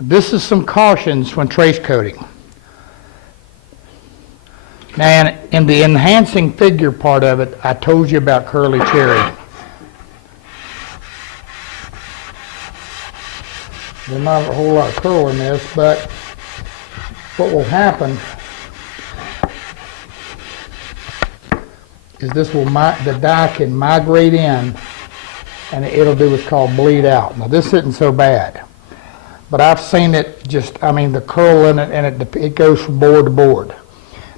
This is some cautions when trace coating. Now, in the enhancing figure part of it, I told you about curly cherry. There's not a whole lot of curl in this, but what will happen is the dye can migrate in, and it'll do what's called bleed out. Now, this isn't so bad, but I've seen it the curl in it, and it goes from board to board.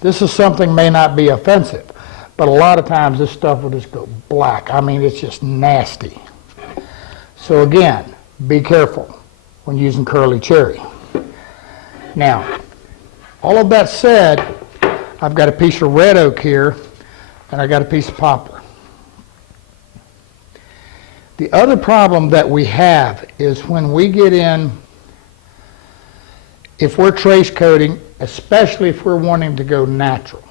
This is something may not be offensive, but a lot of times this stuff will just go black. It's just nasty. So again, be careful when using curly cherry. Now, all of that said, I've got a piece of red oak here, and I got a piece of poplar. The other problem that we have is when we get in, if we're trace coating, especially if we're wanting to go natural.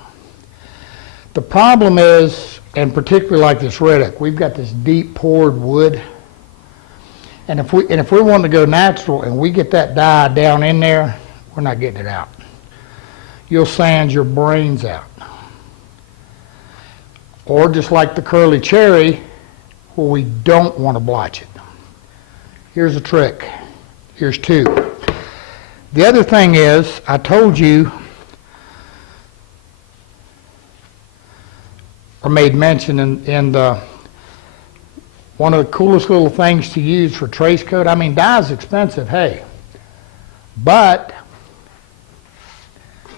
The problem is, and particularly like this red oak, we've got this deep poured wood, and if we're wanting to go natural and we get that dye down in there, we're not getting it out. You'll sand your brains out. Or just like the curly cherry, where we don't want to blotch it. Here's a trick. Here's two. The other thing is, I told you, or made mention in the one of the coolest little things to use for trace coat. Dye is expensive, hey, but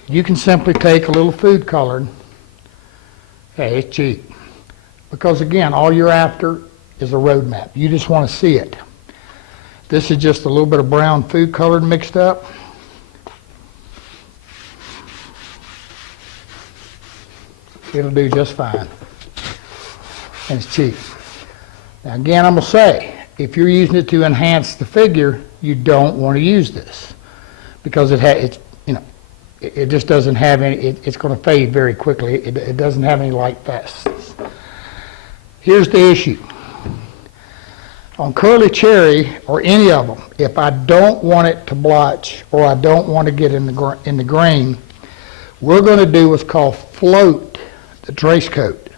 you can simply take a little food coloring. Hey, it's cheap. Because again, all you're after is a road map. You just want to see it. This is just a little bit of brown food colored mixed up. It'll do just fine. And it's cheap. Now again, I'm going to say, if you're using it to enhance the figure, you don't want to use this. Because it just doesn't have any, it's going to fade very quickly. It doesn't have any light facets. Here's the issue. On curly cherry, or any of them, if I don't want it to blotch, or I don't want to get in the grain, we're going to do what's called float the trace coat.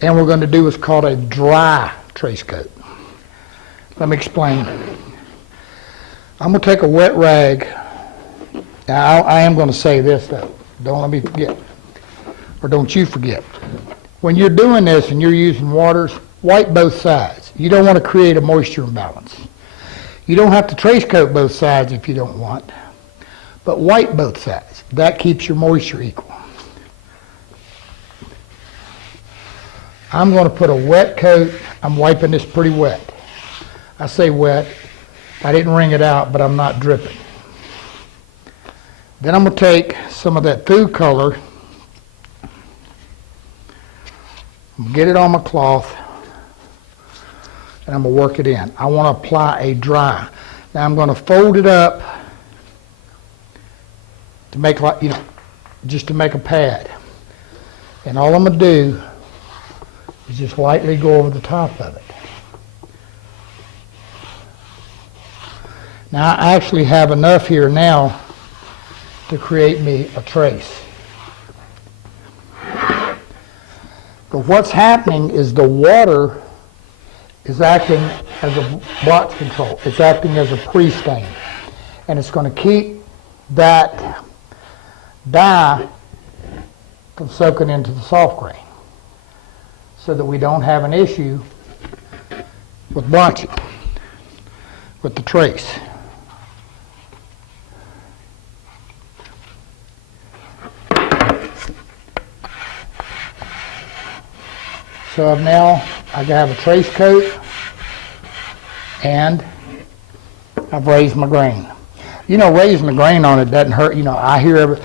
And we're going to do what's called a dry trace coat. Let me explain. I'm going to take a wet rag. Now, I am going to say this, though. Don't let me forget. Or don't you forget. When you're doing this and you're using waters, wipe both sides. You don't want to create a moisture imbalance. You don't have to trace coat both sides if you don't want, but wipe both sides. That keeps your moisture equal. I'm going to put a wet coat. I'm wiping this pretty wet. I say wet. I didn't wring it out, but I'm not dripping. Then I'm going to take some of that food color, get it on my cloth, and I'm going to work it in. I want to apply a dry. Now I'm going to fold it up to make just to make a pad. And all I'm going to do is just lightly go over the top of it. Now I actually have enough here now to create me a trace. But what's happening is the water is acting as a blotch control. It's acting as a pre-stain. And it's going to keep that dye from soaking into the soft grain, so that we don't have an issue with blotching with the trace. So I have a trace coat, and I've raised my grain. Raising the grain on it doesn't hurt. I hear,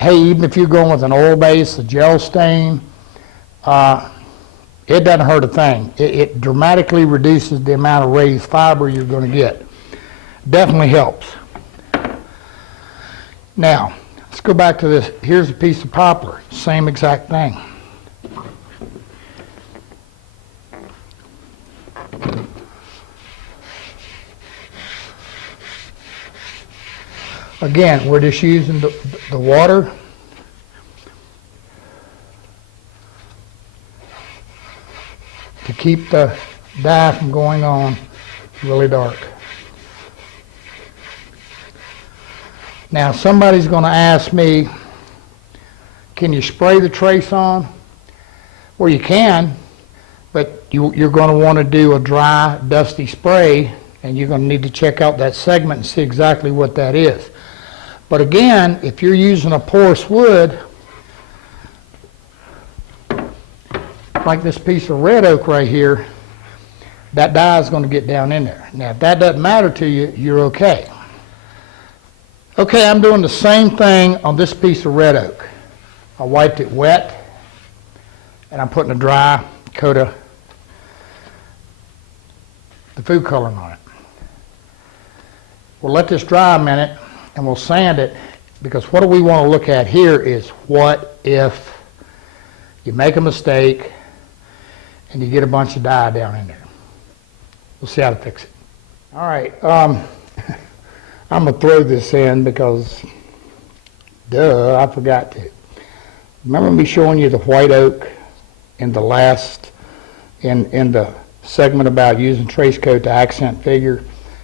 hey, even if you're going with an oil base, a gel stain, it doesn't hurt a thing. It dramatically reduces the amount of raised fiber you're going to get. Definitely helps. Now, let's go back to this. Here's a piece of poplar. Same exact thing. Again, we're just using the water to keep the dye from going on really dark. Now somebody's going to ask me, can you spray the trace on? Well, you can, but you're going to want to do a dry, dusty spray, and you're going to need to check out that segment and see exactly what that is. But again, if you're using a porous wood, like this piece of red oak right here, that dye is going to get down in there. Now, if that doesn't matter to you, you're okay. Okay, I'm doing the same thing on this piece of red oak. I wiped it wet, and I'm putting a dry coat of the food coloring on it. We'll let this dry a minute, and we'll sand it, because what we want to look at here is what if you make a mistake and you get a bunch of dye down in there. We'll see how to fix it. All right, I'm going to throw this in because, duh, I forgot to. Remember me showing you the white oak in the last, in the segment about using trace coat to accent figure?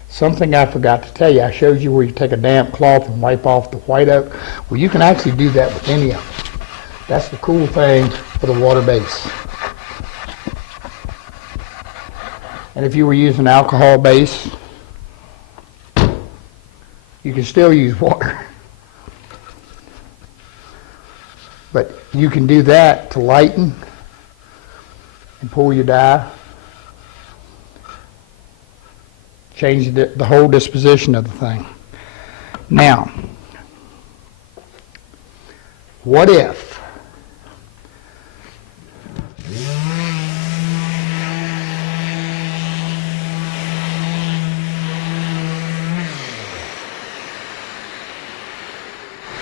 Something I forgot to tell you. I showed you where you take a damp cloth and wipe off the white oak. Well, you can actually do that with any of them. That's the cool thing for the water base. And if you were using alcohol base, you can still use water. But you can do that to lighten and pour your dye. Change the whole disposition of the thing. Now, what if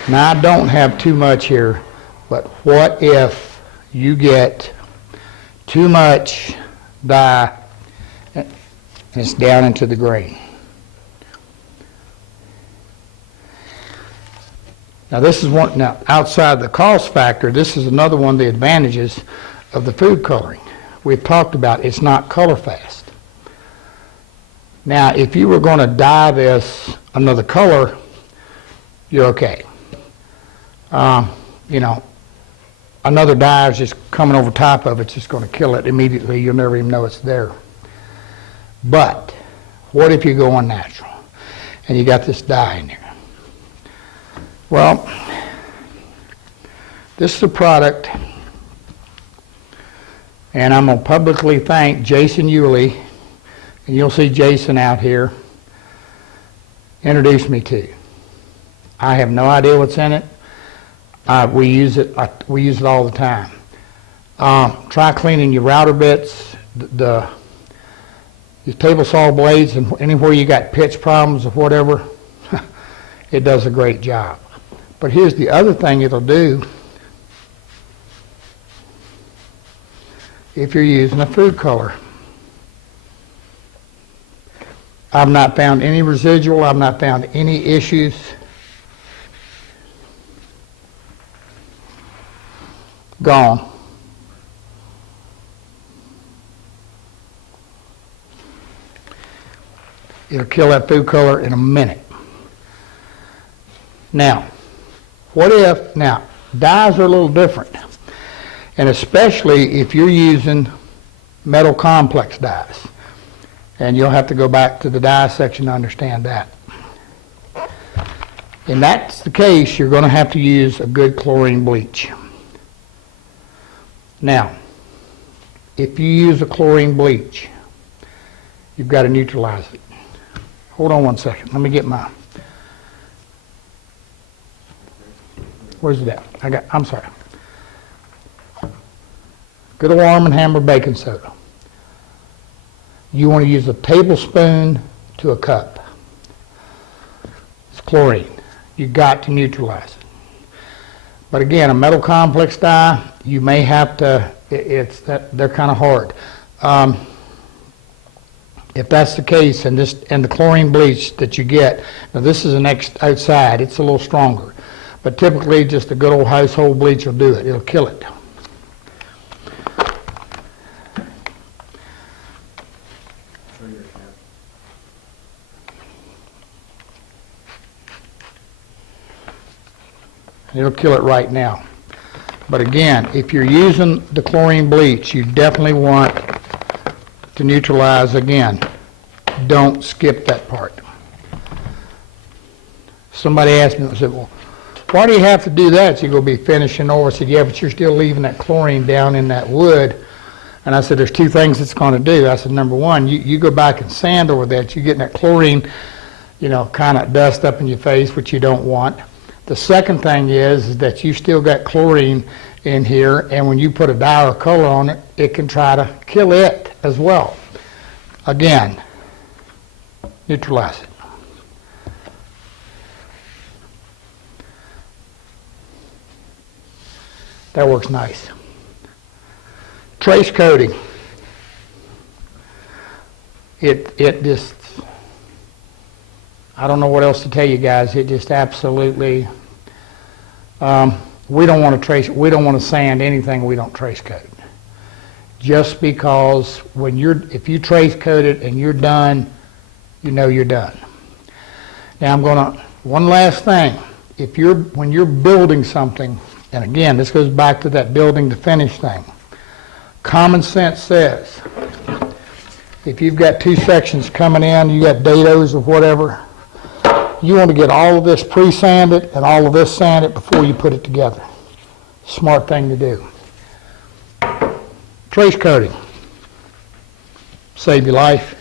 now, I don't have too much here, but what if you get too much dye and it's down into the grain? Now this is one, now outside the cost factor, this is another one of the advantages of the food coloring. We've talked about it's not color fast. Now if you were going to dye this another color, you're okay. You know, another dye is just coming over top of it, it's just going to kill it immediately. You'll never even know it's there. But what if you go on natural and you got this dye in there? Well, this is a product, and I'm going to publicly thank Jason Yulee, and you'll see Jason out here, introduced me to. I have no idea what's in it. We use it all the time. Try cleaning your router bits, your table saw blades, and anywhere you got pitch problems or whatever. It does a great job. But here's the other thing it'll do. If you're using a food color, I've not found any residual. I've not found any issues. Gone. It'll kill that food color in a minute. Now, what if, now, dyes are a little different, and especially if you're using metal complex dyes, and you'll have to go back to the dye section to understand that. In that's the case, you're going to have to use a good chlorine bleach. Now, if you use a chlorine bleach, you've got to neutralize it. Hold on one second. Let me get my, where's it at? I'm sorry. Good old Arm & Hammer baking soda. You want to use a tablespoon to a cup. It's chlorine. You've got to neutralize it. But again, a metal complex dye, you may have to, they're kind of hard. if that's the case, and the chlorine bleach that you get, now this is an outside, it's a little stronger, but typically just a good old household bleach will do it. It'll kill it. It'll kill it right now. But again, if you're using the chlorine bleach, you definitely want to neutralize again. Don't skip that part. Somebody asked me, I said, well, why do you have to do that? You're going to be finishing over. I said, yeah, but you're still leaving that chlorine down in that wood. And I said, there's two things it's going to do. I said, number one, you go back and sand over that. You're getting that chlorine, kind of dust up in your face, which you don't want. The second thing is that you still got chlorine in here, and when you put a dye or color on it, it can try to kill it as well. Again, neutralize it. That works nice. Trace coating. It just, I don't know what else to tell you guys. It just absolutely, we don't want to sand anything we don't trace coat. Just because if you trace coat it and you're done, you're done. Now one last thing. When you're building something, and again, this goes back to that building to finish thing. Common sense says, if you've got two sections coming in, you got dados or whatever, you want to get all of this pre-sanded and all of this sanded before you put it together. Smart thing to do. Trace coating. Save your life.